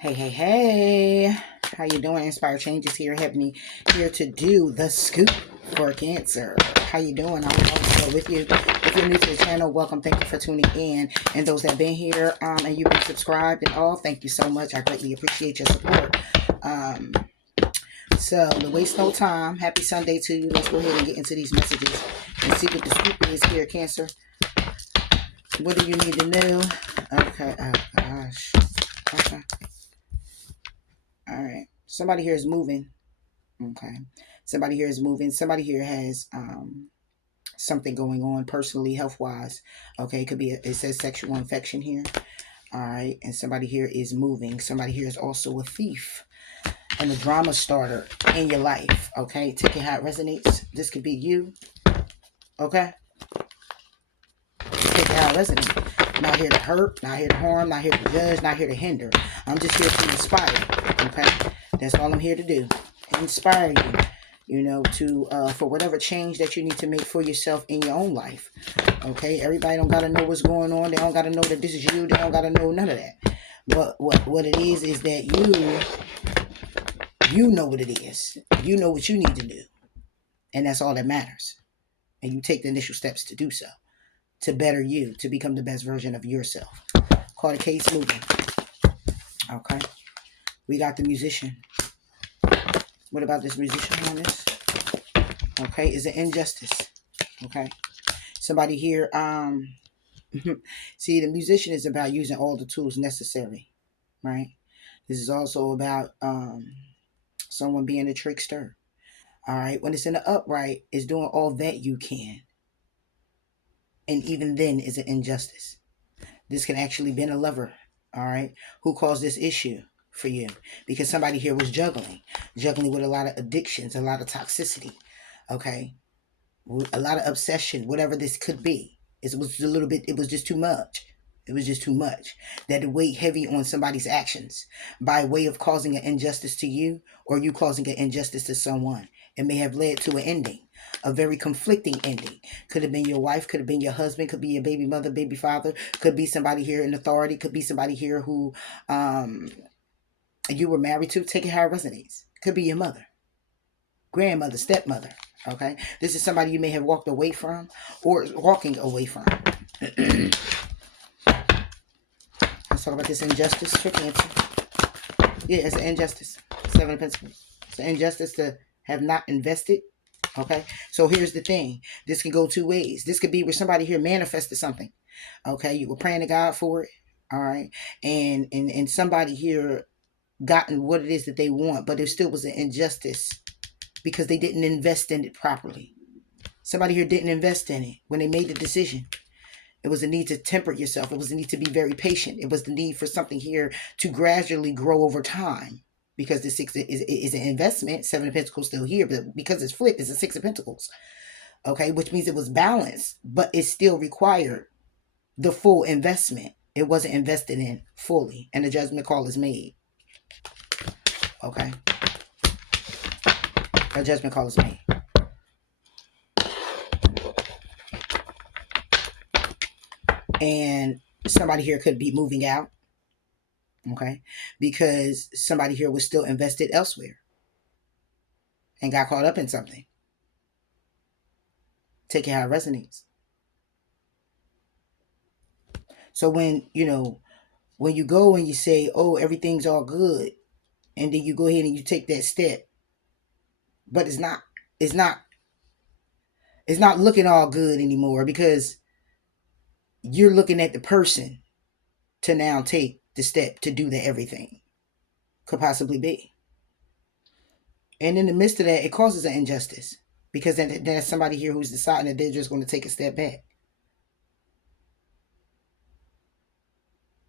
Hey, hey, hey. How you doing? Inspire Changes here, Ebony, here to do the scoop for Cancer. How you doing? I'm also with you. If you're new to the channel, welcome. Thank you for tuning in. And those that have been here and you've been subscribed and all, thank you so much. I greatly appreciate your support. So, to waste no time, happy Sunday to you. Let's go ahead and get into these messages and see what the scoop is here, Cancer. What do you need to know? Okay. Oh, gosh. Okay. All right. Somebody here is moving. Okay. Somebody here is moving. Somebody here has something going on personally, health wise. Okay. It could be, it says sexual infection here. All right. And somebody here is moving. Somebody here is also a thief and a drama starter in your life. Okay. Take it how it resonates. This could be you. Okay. Take it how it resonates. Not here to hurt, not here to harm, not here to judge, not here to hinder. I'm just here to inspire. Okay. That's all I'm here to do. Inspire you, to for whatever change that you need to make for yourself in your own life. Okay, everybody don't gotta know what's going on. They don't gotta know that this is you. They don't gotta know none of that. But what it is that you know what it is. You know what you need to do, and that's all that matters. And you take the initial steps to do so, to better you, to become the best version of yourself. Call the case moving. Okay, we got the musician. What about this musician on this? Okay, is it injustice? Okay, somebody here. See, the musician is about using all the tools necessary, right? This is also about someone being a trickster. All right, when it's in the upright, it's doing all that you can, and even then, is an injustice. This can actually been a lover. All right, who caused this issue for you? Because somebody here was juggling with a lot of addictions, a lot of toxicity. Okay, a lot of obsession, whatever this could be. It was a little bit, it was just too much. It was just too much. That it weighed heavy on somebody's actions by way of causing an injustice to you or you causing an injustice to someone. It may have led to an ending, a very conflicting ending. Could have been your wife, could have been your husband, could be your baby mother, baby father, could be somebody here in authority, could be somebody here who you were married to. Take it how it resonates. Could be your mother, grandmother, stepmother. Okay, this is somebody you may have walked away from or walking away from. Let's talk about this injustice for Cancer. Yeah, it's an injustice. Seven of Pentacles. It's an injustice to have not invested. Okay, so here's the thing. This can go two ways. This could be where somebody here manifested something. Okay, you were praying to God for it. All right, and somebody here gotten what it is that they want, but there still was an injustice because they didn't invest in it properly. Somebody here didn't invest in it when they made the decision. It was a need to temper yourself. It was a need to be very patient. It was the need for something here to gradually grow over time because the six is an investment. Seven of Pentacles still here, but because it's flipped, it's a Six of Pentacles. Okay, which means it was balanced, but it still required the full investment. It wasn't invested in fully, and the judgment call is made. Okay, a judgment call is made. And somebody here could be moving out. Okay, because somebody here was still invested elsewhere and got caught up in something. Take it how it resonates. So when you go and you say, oh, everything's all good, and then you go ahead and you take that step, but it's not looking all good anymore because you're looking at the person to now take the step to do the everything. Could possibly be. And in the midst of that, it causes an injustice because then there's somebody here who's deciding that they're just going to take a step back.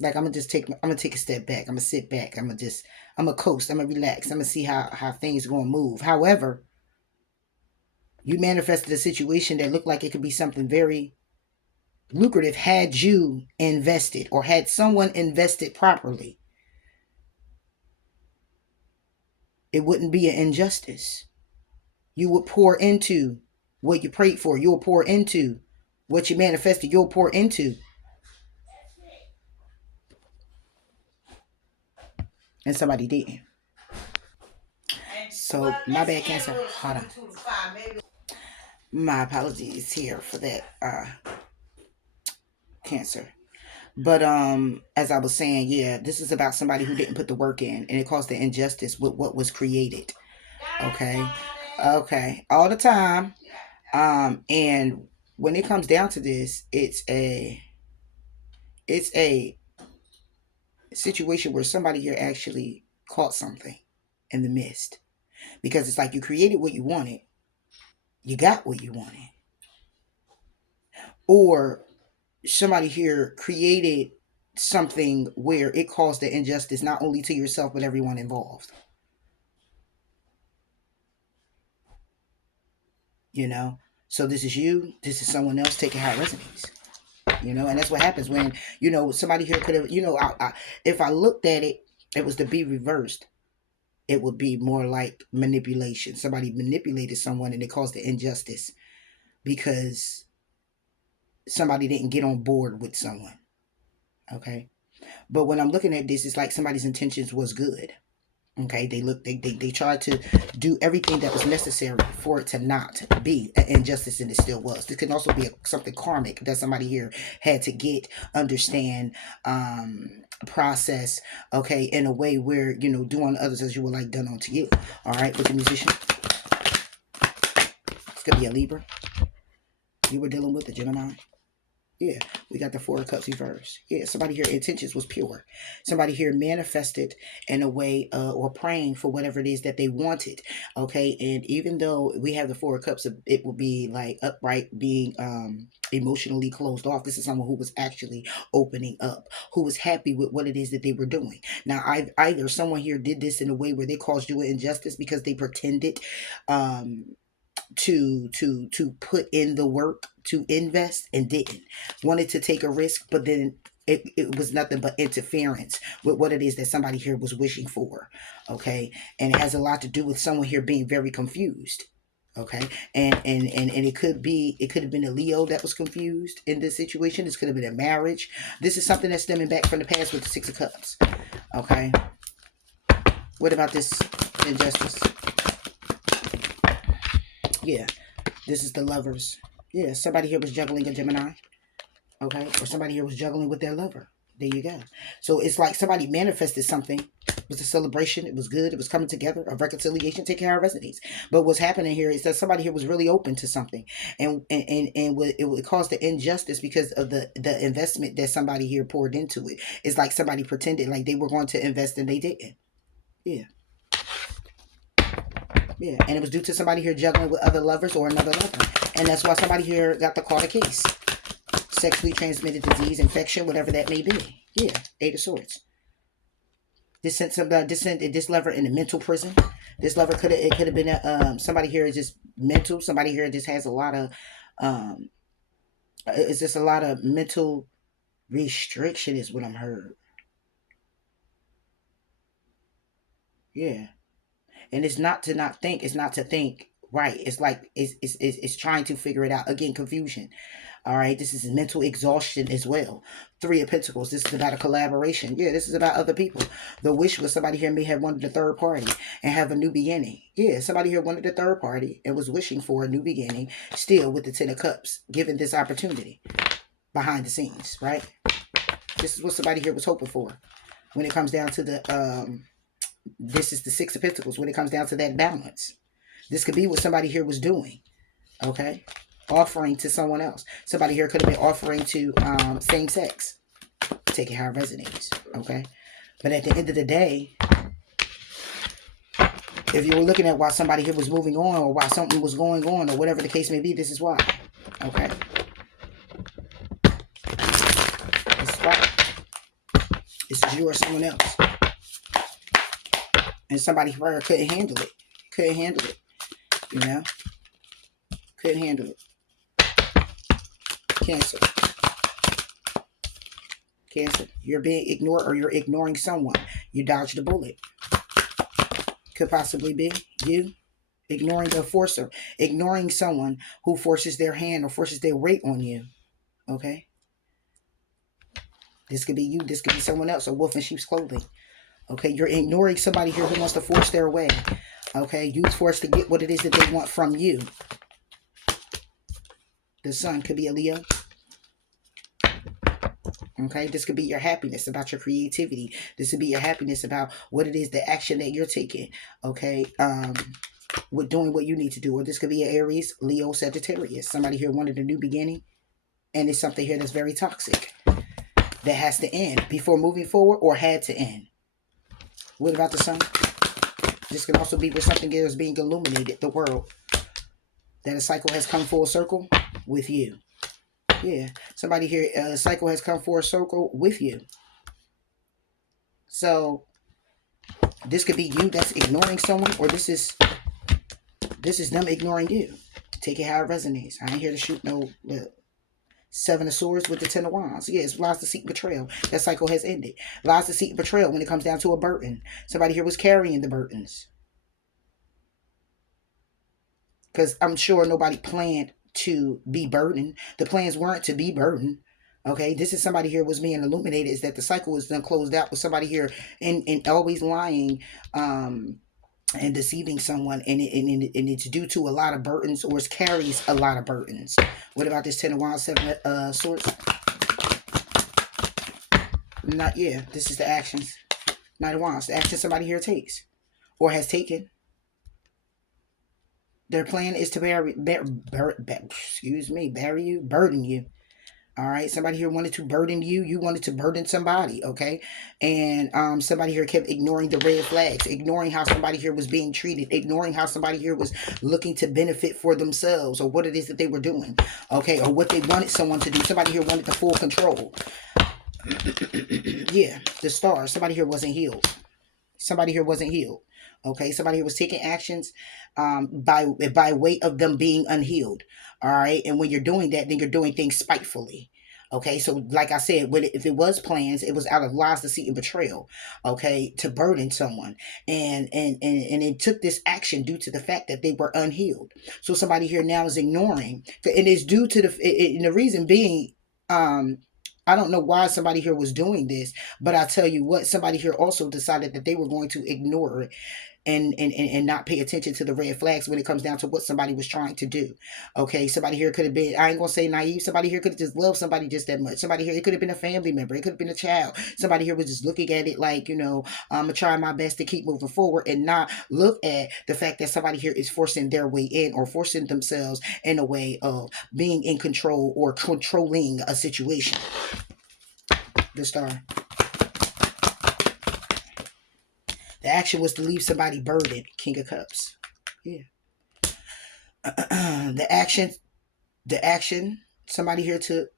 Like I'm gonna take a step back. I'm gonna sit back. I'm gonna coast. I'm gonna relax. I'm gonna see how things are gonna move. However, you manifested a situation that looked like it could be something very lucrative had you invested or had someone invested properly. It wouldn't be an injustice. You would pour into what you prayed for. You'll pour into what you manifested. You'll pour into. and somebody didn't. So my bad, Cancer. Hold on. My apologies here for that, Cancer. But as I was saying, yeah, this is about somebody who didn't put the work in, and it caused the injustice with what was created. Okay, okay, all the time. And when it comes down to this, it's a situation where somebody here actually caught something in the mist, because it's like you created what you wanted, you got what you wanted, or somebody here created something where it caused the injustice not only to yourself but everyone involved. You know, so this is you, this is someone else taking how it resonates. And that's what happens when somebody here could have, if I looked at it, it was to be reversed. It would be more like manipulation. Somebody manipulated someone and it caused the injustice because somebody didn't get on board with someone. Okay. But when I'm looking at this, it's like somebody's intentions was good. Okay, they tried to do everything that was necessary for it to not be an injustice, and it still was. This can also be something karmic that somebody here had to get, understand, process, okay, in a way where, do on others as you would like done unto you. All right, with the musician, it's gonna be a Libra. You were dealing with the Gemini. Yeah, we got the Four of Cups reversed. Yeah, somebody here intentions was pure. Somebody here manifested in a way, or praying for whatever it is that they wanted. Okay, and even though we have the Four of Cups, it will be like upright, being emotionally closed off. This is someone who was actually opening up, who was happy with what it is that they were doing. Now, either someone here did this in a way where they caused you an injustice because they pretended, to put in the work to invest and didn't, wanted to take a risk, but then it was nothing but interference with what it is that somebody here was wishing for. Okay, and it has a lot to do with someone here being very confused. Okay, and it could have been a Leo that was confused in this situation. This could have been a marriage. This is something that's stemming back from the past with the Six of Cups. Okay, what about this injustice? Yeah, this is the Lovers. Yeah, somebody here was juggling a Gemini. Okay, or somebody here was juggling with their lover. There you go. So it's like somebody manifested something. It was a celebration. It was good. It was coming together. A reconciliation, taking care of resonates. But what's happening here is that somebody here was really open to something, and it would cause the injustice because of the investment that somebody here poured into it. It's like somebody pretended like they were going to invest and they didn't. Yeah. Yeah, and it was due to somebody here juggling with other lovers or another lover. And that's why somebody here got the caught a case. Sexually transmitted disease, infection, whatever that may be. Yeah, Eight of Swords. This sent this lover in a mental prison. This lover could have been somebody here is just mental. Somebody here just has a lot of it's just a lot of mental restriction is what I'm heard. Yeah. And it's not to not think, it's not to think right. It's like it's trying to figure it out. Again, confusion. All right, this is mental exhaustion as well. Three of Pentacles. This is about a collaboration. Yeah, this is about other people. The wish was somebody here may have wanted a third party and have a new beginning. Yeah, somebody here wanted a third party and was wishing for a new beginning, still with the Ten of Cups, given this opportunity behind the scenes, right? This is what somebody here was hoping for. When it comes down to the this is the Six of Pentacles. When it comes down to that balance, this could be what somebody here was doing. Okay, offering to someone else. Somebody here could have been offering to same sex. Take it how it resonates. Okay, but at the end of the day, if you were looking at why somebody here was moving on or why something was going on or whatever the case may be, this is why. Okay, this is why. This is you or someone else. And somebody here couldn't handle it. Couldn't handle it. You know? Couldn't handle it. Cancer. Cancer. You're being ignored or you're ignoring someone. You dodged a bullet. Could possibly be you ignoring the forcer. Ignoring someone who forces their hand or forces their weight on you. Okay? This could be you. This could be someone else. A wolf in sheep's clothing. Okay, you're ignoring somebody here who wants to force their way. Okay, use force to get what it is that they want from you. The sun could be a Leo. Okay, this could be your happiness about your creativity. This could be your happiness about what it is, the action that you're taking. Okay, with doing what you need to do. Or this could be an Aries, Leo, Sagittarius. Somebody here wanted a new beginning, and it's something here that's very toxic that has to end before moving forward, or had to end. What about the sun? This can also be where something is being illuminated, the world. That a cycle has come full circle with you. Yeah, somebody here, a cycle has come full circle with you. So this could be you that's ignoring someone, or this is them ignoring you. Take it how it resonates. I ain't here to shoot no Seven of Swords with the Ten of Wands. Yeah, it's lies, deceit, and betrayal. That cycle has ended. Lies, deceit, and betrayal when it comes down to a burden. Somebody here was carrying the burdens. Because I'm sure nobody planned to be burdened. The plans weren't to be burdened. Okay, this is somebody here was being illuminated, is that the cycle is done closed out with somebody here and always lying and deceiving someone, and it's due to a lot of burdens, or it carries a lot of burdens. What about this Ten of Wands, Seven of Swords? Not, yeah, this is the actions. Knight of Wands, the action somebody here takes or has taken. Their plan is to bury you, burden you. All right, somebody here wanted to burden you. You wanted to burden somebody, okay? And somebody here kept ignoring the red flags, ignoring how somebody here was being treated, ignoring how somebody here was looking to benefit for themselves, or what it is that they were doing, okay? Or what they wanted someone to do. Somebody here wanted the full control. Yeah, the Star. Somebody here wasn't healed. Somebody here wasn't healed. Okay, somebody here was taking actions by way of them being unhealed. All right, and when you're doing that, then you're doing things spitefully. Okay, so like I said, if it was plans, it was out of lies, deceit, and betrayal. Okay, to burden someone, and it took this action due to the fact that they were unhealed. So somebody here now is ignoring, and it's due to and the reason being, I don't know why somebody here was doing this, but I tell you what, somebody here also decided that they were going to ignore it and not pay attention to the red flags when it comes down to what somebody was trying to do. Okay, somebody here could have been, I ain't gonna say naive, somebody here could have just loved somebody just that much. Somebody here, it could have been a family member, it could have been a child. Somebody here was just looking at it like, I'm gonna try my best to keep moving forward, and not look at the fact that somebody here is forcing their way in, or forcing themselves in a way of being in control or controlling a situation. The Star. The action was to leave somebody burdened. King of Cups. Yeah. the action somebody here took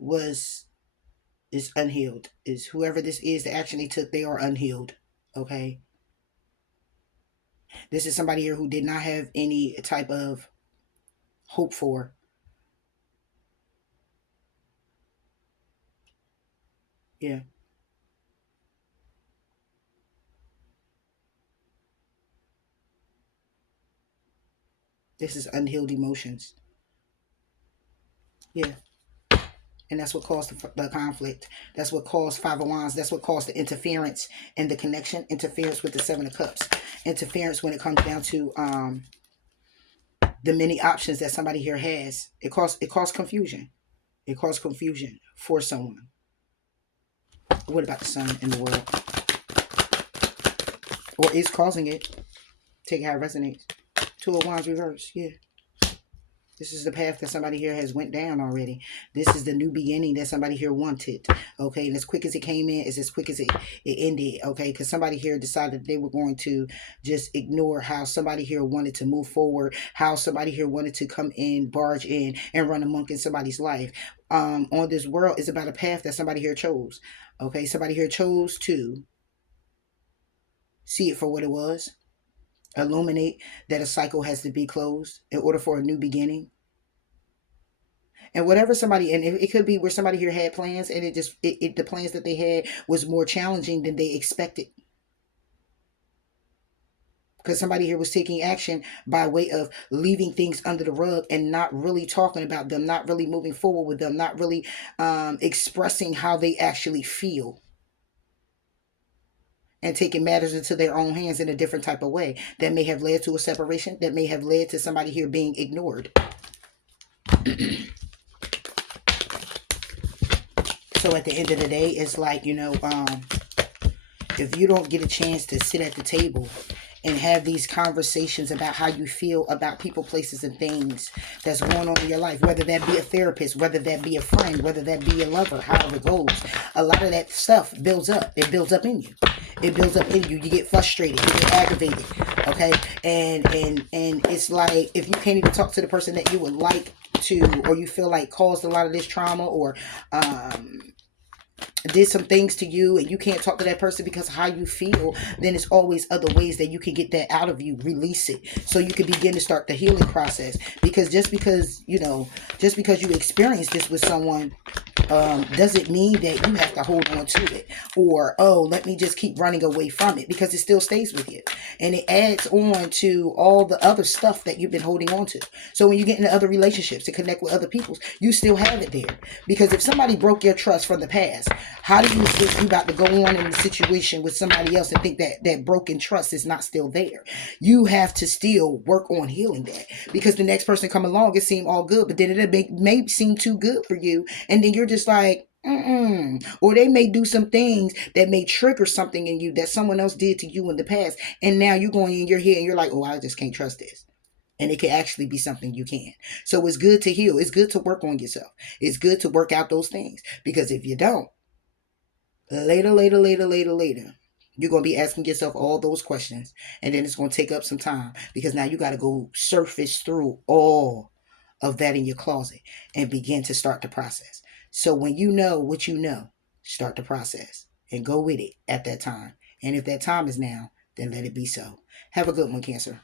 is unhealed. Is whoever this is, the action they took, they are unhealed. Okay. This is somebody here who did not have any type of hope for. Yeah. This is unhealed emotions. Yeah. And that's what caused the conflict. That's what caused Five of Wands. That's what caused the interference and the connection. Interference with the Seven of Cups. Interference when it comes down to the many options that somebody here has. It caused confusion. It caused confusion for someone. What about the sun in the world? Or is causing it? Take it how it resonates. Two of Wands reverse. Yeah. This is the path that somebody here has went down already. This is the new beginning that somebody here wanted. Okay, and as quick as it came in, is as quick as it ended. Okay, because somebody here decided they were going to just ignore how somebody here wanted to move forward, how somebody here wanted to come in, barge in, and run amok in somebody's life. On this world is about a path that somebody here chose. Okay, somebody here chose to see it for what it was. Illuminate that a cycle has to be closed in order for a new beginning. And whatever somebody, and it could be where somebody here had plans, and the plans that they had was more challenging than they expected, because somebody here was taking action by way of leaving things under the rug and not really talking about them, not really moving forward with them, not really expressing how they actually feel. and taking matters into their own hands in a different type of way that may have led to a separation, that may have led to somebody here being ignored. So at the end of the day, it's like, if you don't get a chance to sit at the table and have these conversations about how you feel about people, places, and things that's going on in your life, whether that be a therapist, whether that be a friend, whether that be a lover, however it goes, a lot of that stuff builds up. It builds up in you. It builds up in you. You get frustrated. You get aggravated. Okay? And it's like, if you can't even talk to the person that you would like to, or you feel like caused a lot of this trauma, or did some things to you, and you can't talk to that person because of how you feel, then it's always other ways that you can get that out of you, release it, so you can begin to start the healing process. Because just because you experience this with someone doesn't mean that you have to hold on to it, or let me just keep running away from it, because it still stays with you, and it adds on to all the other stuff that you've been holding on to. So when you get into other relationships to connect with other people, you still have it there. Because if somebody broke your trust from the past, how do you think you about to go on in the situation with somebody else and think that that broken trust is not still there? You have to still work on healing that, because the next person come along, it seem all good, but then it may seem too good for you, and then you're just like, or they may do some things that may trigger something in you that someone else did to you in the past, and now you're going in your head and you're like, I just can't trust this. And it can actually be something you can. So it's good to heal. It's good to work on yourself. It's good to work out those things, because if you don't, later, you're going to be asking yourself all those questions, and then it's going to take up some time, because now you got to go surface through all of that in your closet and begin to start the process. So when you know what you know, start the process and go with it at that time. And if that time is now, then let it be so. Have a good one, Cancer.